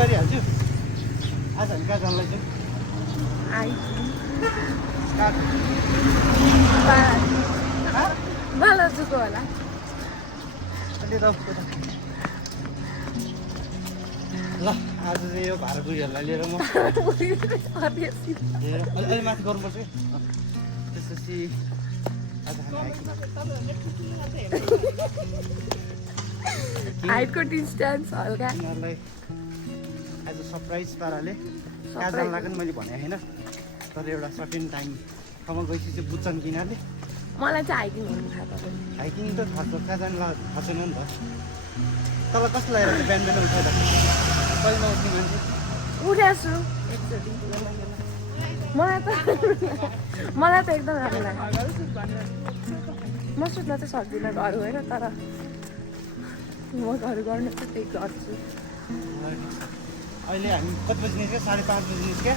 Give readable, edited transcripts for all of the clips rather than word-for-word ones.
गरिहाल्छु आज हामी कहाँ जानलाई चाहिँ बालाजुको होला ल आज चाहिँ यो भाडा बुढीहरूलाई लिएर म अलि माथि गर्नुपर्छ कि त्यसपछि आज हामी हाइटको डिस्टेन्स हल्का यिनीहरूलाई आज सरप्राइज पाराले कहाँ जान लाग्यो मैले भने होइन तर एउटा सर्टेन टाइमसम्म गएपछि चाहिँ बुझ्छन् कि यिनीहरूले मलाई चाहिँ हाइकिङ गर्नु थाहा पर्छ हाइकिङ त थाहा छ कहाँ जानु थाहा छैन नि त तल कस्तो लागेर चाहिँ बिहान बिहान उठाएर कहिले नउठ्ने मान्छे उठेको छु एकचोटि मलाई त एकदम राम्रो लाग्यो म सुत्न चाहिँ सक्दिनँ घर होइन तर म घर गर्नु चाहिँ त्यही गर्छु अहिले हामी कति बजी निस्क्यो 5:30 बजी निस्क्यो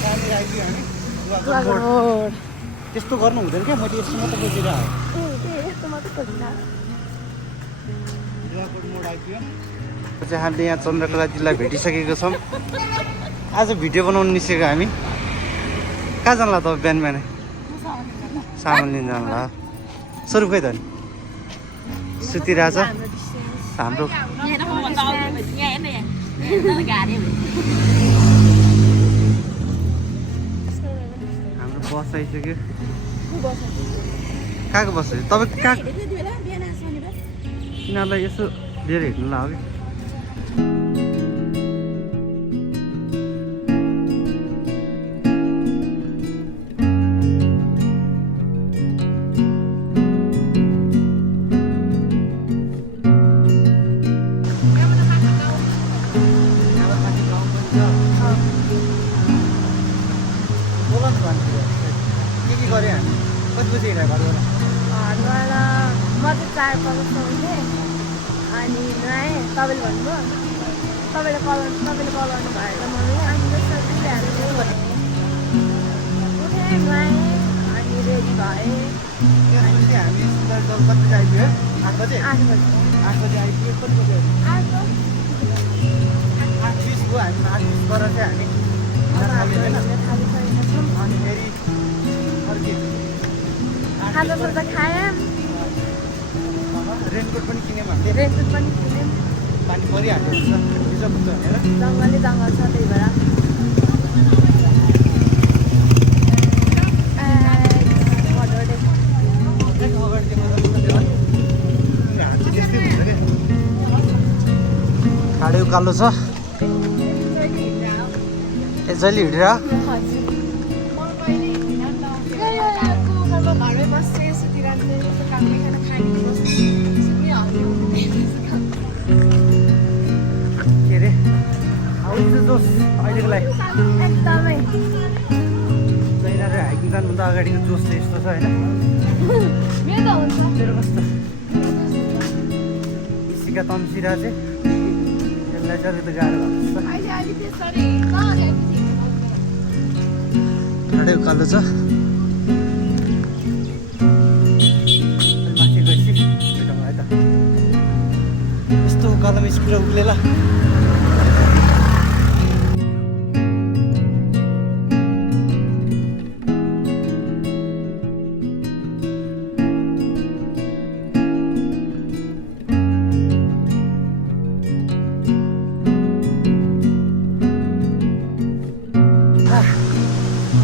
त्यहाँनिर आइपुग्यो हामी त्यस्तो गर्नु हुँदैन क्या मैले यस्तो मात्रै बुझिरहेको यस्तो मात्रै खोजिरहेको दुवाकोट मोड आइपुग्यो चाहिँ हामीले यहाँ चन्द्रकला जिल्ला भेटिसकेको छौँ आज भिडियो बनाउनु निस्केको हामी कहाँ जानला त बिहान बिहानै सामान लिन जानला स्वरूप खै त नि सुतिरहेछ हाम्रो बस आइसक्यो कहाँको बस तपाईँ कहाँ यिनीहरूलाई यसो लिएर हिँड्नु ला हो कि गरे हामी कति बजी हिँडेर घरबाट म चाहिँ 4:15 उठेँ अनि नुहाएँ तपाईँले भन्नुभयो तपाईँले कल गर्नु भएर मम्मीले अनि त्यसपछि हामी उठेँ नुहाएँ अनि रेडी भएँ त्यसपछि हामी कति बजी आइपुग्यो 8 बजे 8 बजे आइपुग्यो कति बजी आइपुग्यो 8:20 भयो हामी 8:20 गरेर चाहिँ हामी अनि फेरि खाजा साजा खायौँ रेनकोट पनि किन्यौँ हामीले रेनकोट पनि किन्यौँ पानी परिहाल्यो बिचमा बुझ्छ भनेर जङ्गलै जङ्गल छ त्यही भएर खाडे उकालो छ ए जहिले हिँडेर घरमै बस्छु सुतिरहन्छु कामै खाना खाने के अरे आउँछ जोस अहिलेको लागि एकदमै जहिले हाइकिङ जानुभन्दा अगाडिको जोस चाहिँ यस्तो छ होइन मेरो त हुन्छ मेरो कस्तो सिका तम्सिरा चाहिँ त्यसलाई चाहिँ अलिकति गाह्रो भएको छ खाडे उकालो छ यस्तो उकालोमा स्पिड उक्लेला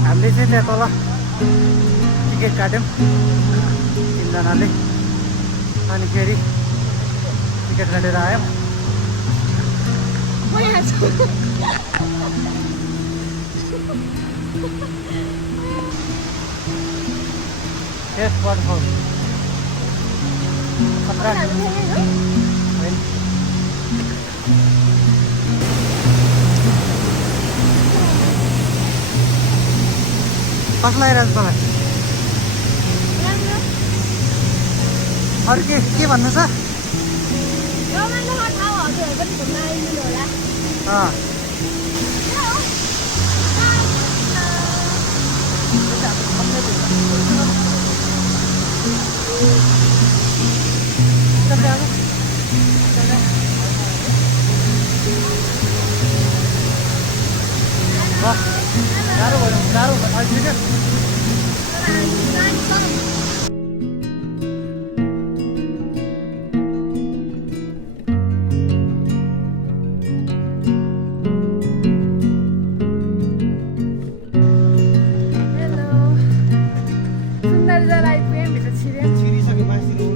हामीले चाहिँ त्यहाँ तल टिकट काट्यौँ 3 जनाले अनि फेरि टिकट काटेर आयौँ कस्तो लागिरहेको छ तँलाई अरू के भन्नु छ गाह्रो भयो अहिले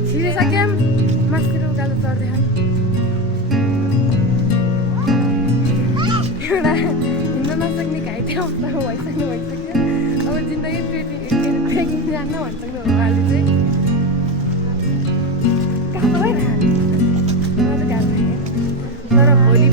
छिरिसक्यौँ मास्तिर उकालो चढ्दै एउटा हिँड्न नसक्ने घाइते अवस्थामा भइसक्यो अब जिन्दगी ट्रेकिङ जान्न भन्छ नि उहाँले चाहिँ गएको भइरहन्छ मलाई चाहिँ गएको थिएँ तर भोलि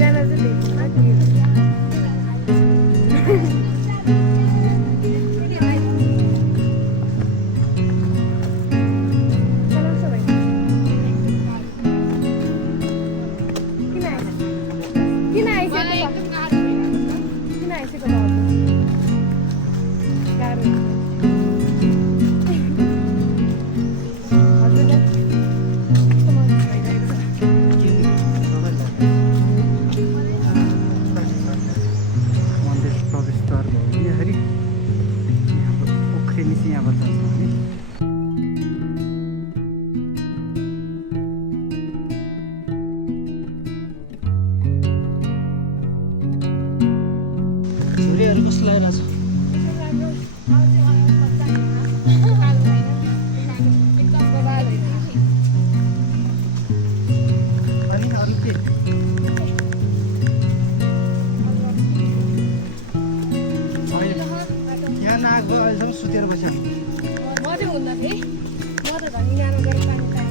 बिहान चाहिँ कस्तो लागिरहेछ अनि अरू के यहाँ नआएको अहिलेसम्म सुतेर बस्यो म चाहिँ हुन्न थिएँ म त झन् यहाँ गएर पानी खान्छु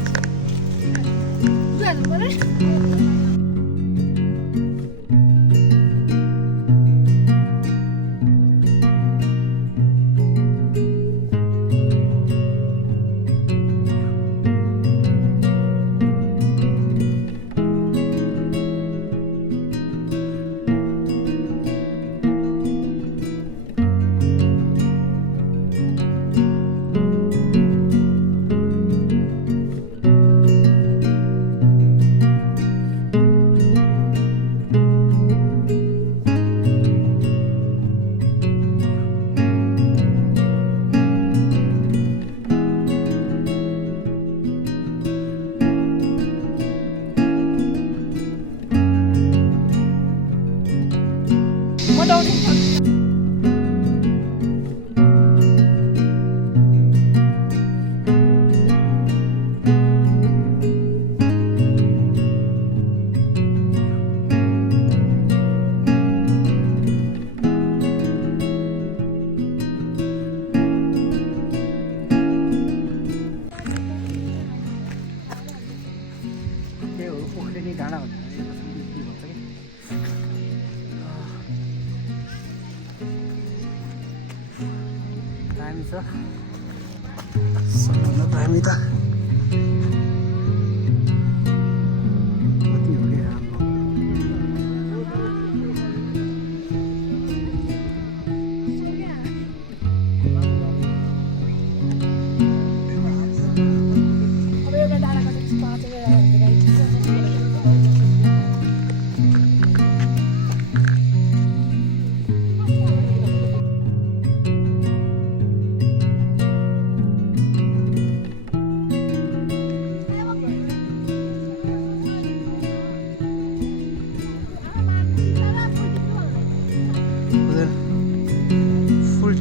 हाल्नु पर्यो डाँडा भन्छ कि दामी छ सबभन्दा दामी त कति हो कि राम्रो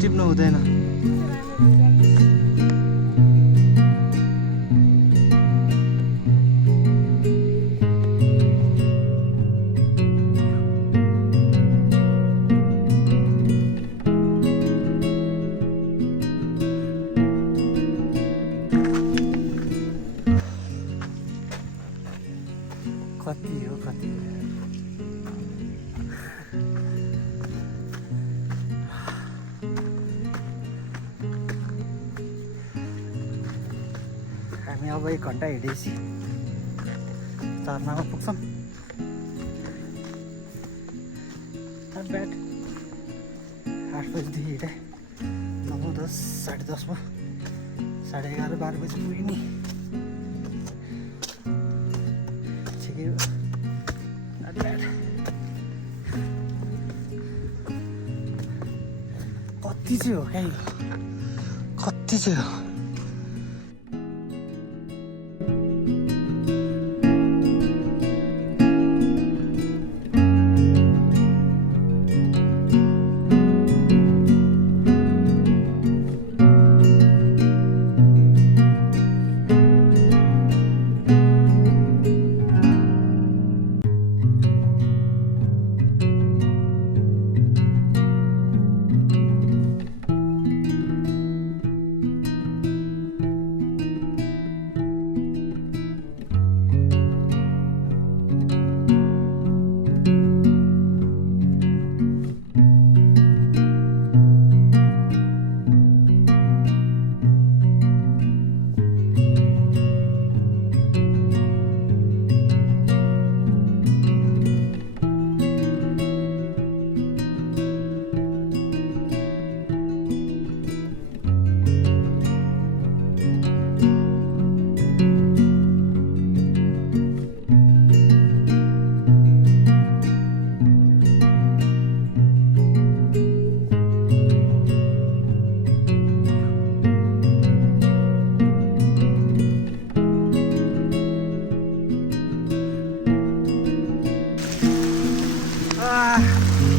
टिप्न हुँदैन कति हो कति हामी अब 1 घन्टा हिँडेपछि झरनामा पुग्छौँ Not bad 8 बजीदेखि हिँडे 9, 10, 10:30 भयो 11:30, 12 बजी पुग्यो नि ठिकै हो Not bad कति चाहिँ हो क्या यो कति चाहिँ हो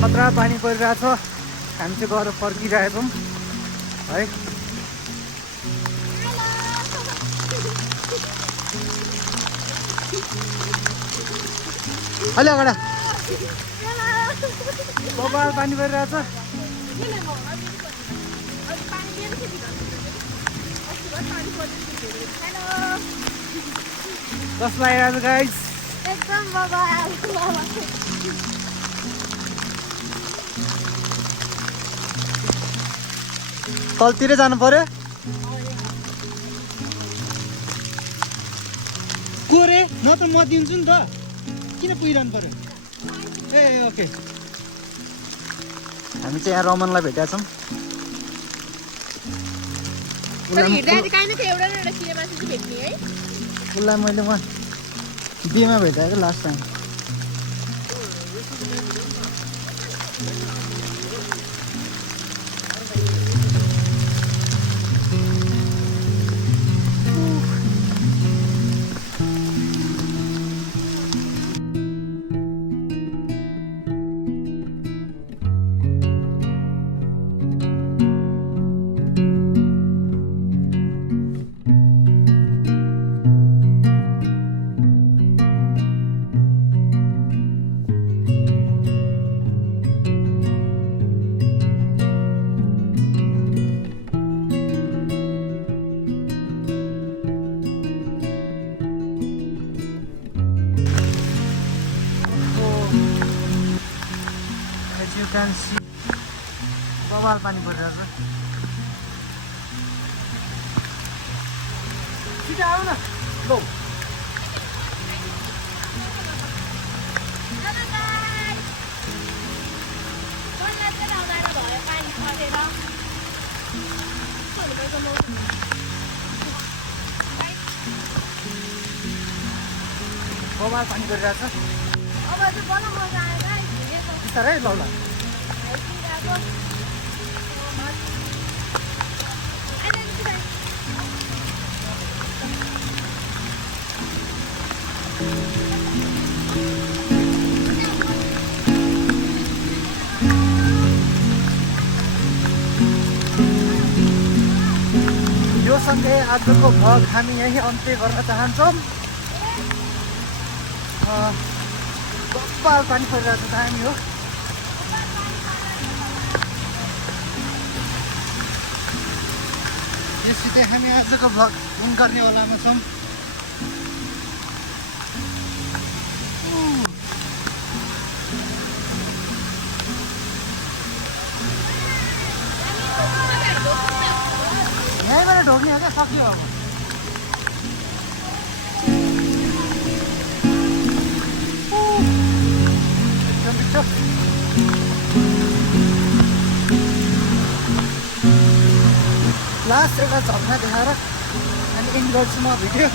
खतरा पानी परिरहेछ हामी चाहिँ गएर फर्किरहेछौँ है अलि अगाडि बबाल पानी परिरहेछ कस्तो लागिरहेछ गाइस एकदम बबाल तलतिरै जानु पर्यो को रे न त म दिन्छु नि त किन पुगिरहनु पर्यो ए ओके हामी चाहिँ यहाँ रमनलाई भेटेका छौँ उसलाई मैले उहाँ बिहेमा भेटाएको last time You can see बवाल पानी परिरहेछ छिटो आऊ न लौ बवाल पानी परिरहेछ अब चाहिँ बल्ल मजा आएर बिस्तारै लौला यो सँगै आजको भ्लग हामी यही अन्त्य गर्न चाहन्छौँ बब्बाल पानी परिरहेको छ हामी हो यसरी हामी आजको भ्लग एन्ड गर्नेवालामा छौँ यहीँबाट ढोक्ने हो क्या सक्यो अब एकदम मिठो लास्ट एउटा झर्ना देखाएर अनि एन्ड गर्छु म भिडियो